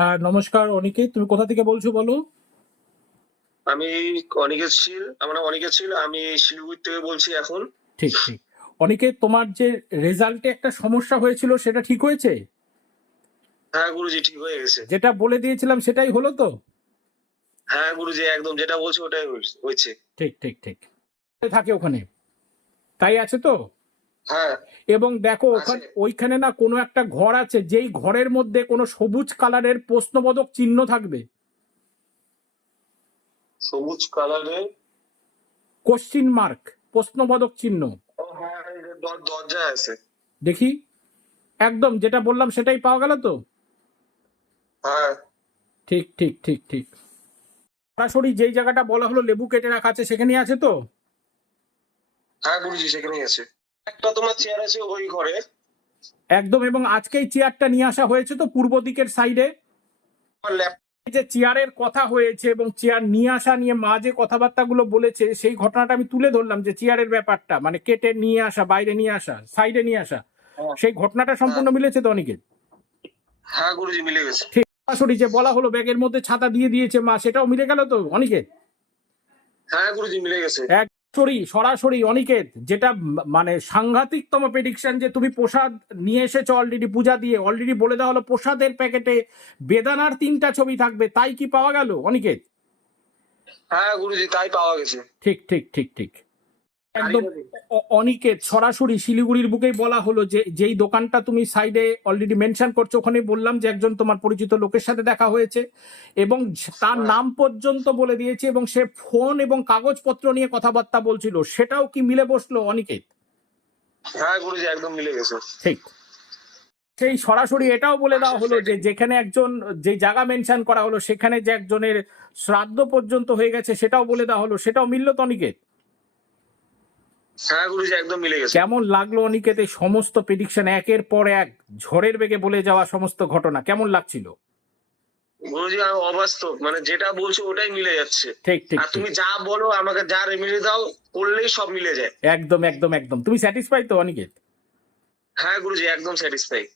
আহ, নমস্কার অনিকেত তুমি কোথা থেকে বলছো বলো? আমি অনিকেত শীল আমার নাম অনিকেত শীল আমি শিলিগুড়ি থেকে বলছি এখন। ঠিক ঠিক। অনিকেত তোমার যে রেজাল্টে একটা সমস্যা হয়েছিল সেটা ঠিক হয়েছে? হ্যাঁ গুরুজি ঠিক হয়ে গেছে। যেটা বলে দিয়েছিলাম সেটাই হলো তো? হ্যাঁ গুরুজি একদম যেটা বলছি ওটাই হয়েছে- ঠিক ঠিক ঠিক। থাকে ওখানে। তাই আছে তো? এবং দেখো ওখানে ওইখানে না কোনো একটা ঘর আছে যেই ঘরের মধ্যে কোনো সবুজ কালারের প্রশ্নবোধক চিহ্ন থাকবে। সবুজ কালারের? কোশ্চিন মার্ক প্রশ্নবোধক চিহ্ন। হ্যাঁ এই যে দর- দরজায় আছে। দেখি। একদম যেটা বললাম সেটাই পাওয়া গেল তো? হ্যাঁ। ঠিক ঠিক ঠিক ঠিক। সরাসরি যেই জায়গাটা বলা হলো লেবু কেটে রাখা আছে সেখানেই আছে তো? হ্যাঁ গুরুজি সেখানেই আছে। একটা তোমার চেয়ার আছে ওই ঘরে। একদম এবং আজকেই চেয়ারটা নিয়ে আসা হয়েছে তো পূর্ব দিকের সাইডে যে চেয়ারের কথা হয়েছে এবং চেয়ার নিয়ে আসা নিয়ে মা যে কথাবার্তাগুলো বলেছে সেই ঘটনাটা আমি তুলে ধরলাম যে চেয়ারের ব্যাপারটা মানে কেটে নিয়ে আসা বাইরে নিয়ে আসা সাইডে নিয়ে আসা হ্যাঁ। সেই ঘটনাটা সম্পূর্ণ মিলেছে তো অনেকে হ্যাঁ গুরুজি মিলে গেছে। সরাসরি যে বলা হলো ব্যাগের মধ্যে ছাতা দিয়ে দিয়েছে মা সেটাও মিলে গেল তো অনেকে হ্যাঁ গুরুজি মিলে গেছে। সরাসরি সরাসরি অনিকেত যেটা মানে সাংঘাতিকতম প্রেডিকশন যে তুমি প্রসাদ নিয়ে এসেছ অলরেডি পূজা দিয়ে অলরেডি বলে দেওয়া হলো প্রসাদের প্যাকেটে বেদানার তিনটা ছবি থাকবে তাই কি পাওয়া গেল অনিকেত? হ্যাঁ গুরুজি তাই পাওয়া গেছে। ঠিক ঠিক ঠিক ঠিক। একদম অনিকেত সরাসরি শিলিগুড়ির বুকেই বলা হলো যে যেই দোকানটা তুমি সাইডে অলরেডি মেনশন করছ ওখানে বললাম যে একজন তোমার পরিচিত লোকের সাথে দেখা হয়েছে এবং তার নাম পর্যন্ত বলে দিয়েছে এবং সে ফোন এবং কাগজপত্র নিয়ে কথাবার্তা বলছিল। সেটাও কি মিলে বসল অনিকেত? হ্যাঁ গুরুজি একদম মিলে গেছে। ঠিক। সেই সরাসরি এটাও বলে দেওয়া হলো যে যেখানে একজন যে জায়গা মেনশন করা হলো সেখানে যে একজনের শ্রাদ্ধ পর্যন্ত হয়ে গেছে সেটাও বলে দেওয়া হলো। সেটাও মিললো তো অনিকেত? হ্যাঁ একদম মিলে গেছে। কেমন লাগল অনিকেতে সমস্ত প্রেডিকশন একের পর এক ঝড়ের বেগে বলে যাওয়া সমস্ত ঘটনা কেমন লাগছিল? গুরুজি আমি অবাস্তব মানে যেটা বলছো ওটাই মিলে যাচ্ছে। ঠিক ঠিক আর তুমি যা বলো আমাকে যা রেমেডি দাও করলেই সব মিলে যায়। একদম একদম একদম। তুমি স্যাটিসফাই তো অনিকেত? হ্যাঁ গুরুজি একদম স্যাটিসফাই